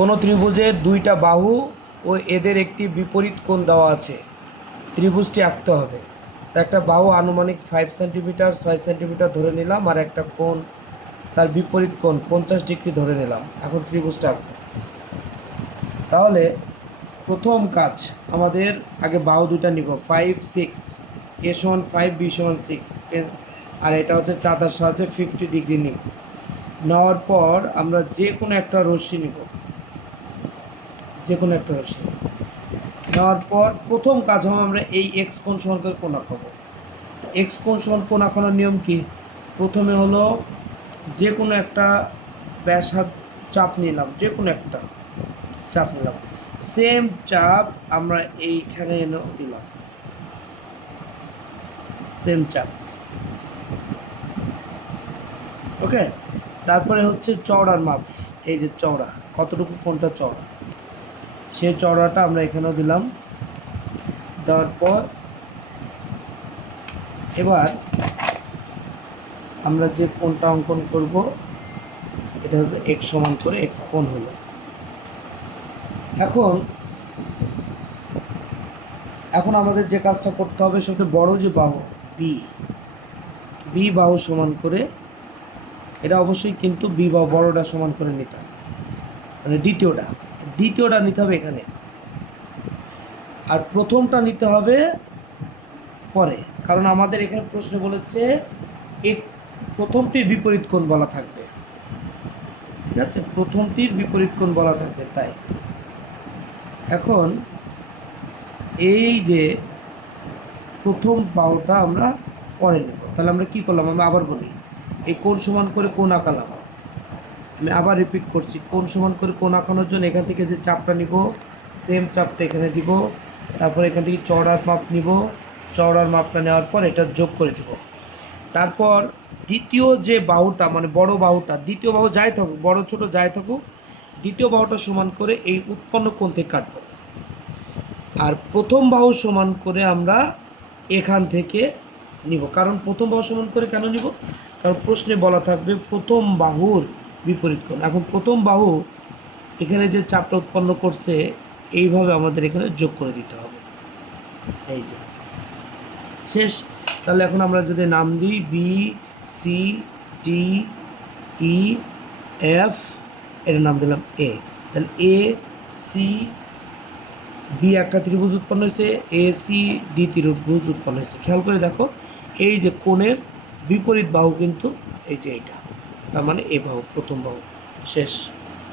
কোনো ত্রিভুজের দুইটা বাহু ও এদের একটি বিপরীত কোণ দেওয়া আছে। ত্রিভুজটি আঁকতে হবে। তো একটা বাহু আনুমানিক ফাইভ সেন্টিমিটার ছয় সেন্টিমিটার ধরে নিলাম আর একটা কোণ তার বিপরীত কোণ পঞ্চাশ ডিগ্রি ধরে নিলাম। এখন ত্রিভুজটা আঁকবো। তাহলে প্রথম কাজ আমাদের আগে বাহু দুইটা নিব। ফাইভ সিক্স এ সমান ফাইভ বি সমান সিক্স আর এটা হচ্ছে চাঁদার সাহায্যে ফিফটি ডিগ্রি নিব। নেওয়ার পর আমরা যে কোনো একটা রশ্মি নিব। যে কোনো একটা রশ্মি। নেওয়ার পর প্রথম কাজ হবে আমরা এই এক্স কোণ সমান করে কোণ আঁকাবো এক্স কোণ সমান কোণ আঁকানোর নিয়ম কি? প্রথমে হলো যে কোনো একটা ব্যাসার চাপ নিলাম যে কোনো একটা চাপ নিলাম। সেম চাপ আমরা এইখানে এনে দিলাম। সেম চাপ। ওকে তারপরে হচ্ছে চওড়ার মাপ, এই যে চওড়া, কতটুকু কোনটা চওড়া? সেই চওড়াটা আমরা এখানেও দিলাম। দেওয়ার পর এবার আমরা যে কোনটা অঙ্কন করব, এটা হচ্ছে এক্স সমান করে এক্স কোণ হলো। এখন এখন আমাদের যে কাজটা করতে হবে, সবচেয়ে বড় যে বাহু বি বি বাহু সমান করে, এটা অবশ্যই কিন্তু বি বাহু বড়টা সমান করে নিতে হবে। মানে দ্বিতীয়টা দ্বিতীয়টা নিতে হবে এখানে। আর প্রথমটা নিতে হবে পরে, কারণ আমাদের এখানে প্রশ্ন বলেছে এক প্রথমটির বিপরীত কোণ বলা থাকবে। ঠিক আছে? প্রথমটির বিপরীত কোণ বলা থাকবে, তাই। এখন, এই যে প্রথম বাহুটা আমরা পরে নেব। তাহলে আমরা কি করলাম? আমি আবার বলি, এই কোণ সমান করে কোণ আঁকালাম। আমি আবার রিপিট করছি, কোন সমান করে কোন আঁকানোর জন্য এখান থেকে যে চাপটা নিব সেম চাপটা এখানে দিব, তারপর এখান থেকে চওড়ার মাপ নিব, চওড়ার মাপটা নেওয়ার পর এটা যোগ করে দিব। তারপর দ্বিতীয় যে বাহুটা মানে বড় বাহুটা, দ্বিতীয় বাহু যাই থাকুক, বড় ছোট যাই থাকুক, দ্বিতীয় বাহুটা সমান করে এই উৎপন্ন কোণ থেকে কাটবো। আর প্রথম বাহু সমান করে আমরা এখান থেকে নিব। কারণ প্রথম বাহু সমান করে কেন নিব? কারণ প্রশ্নে বলা থাকবে প্রথম বাহুর বিপরীত কোণ এখন প্রথম বাহু এখানে যে চাপটা উৎপন্ন করছে, এইভাবে আমাদের এখানে যোগ করে দিতে হবে। এই যে। শেষ। তাহলে এখন আমরা যদি নাম দিই B C D E F এটার নাম দিলাম এ তাহলে এ সি বি একটা ত্রিভুজ উৎপন্ন হয়েছে এ সি ডি ত্রিভুজ উৎপন্ন হয়েছে। খেয়াল করে দেখো, এই যে কোণের বিপরীত বাহু কিন্তু এই যে এইটা। তার মানে এ বাহু প্রথম বাহু শেষ।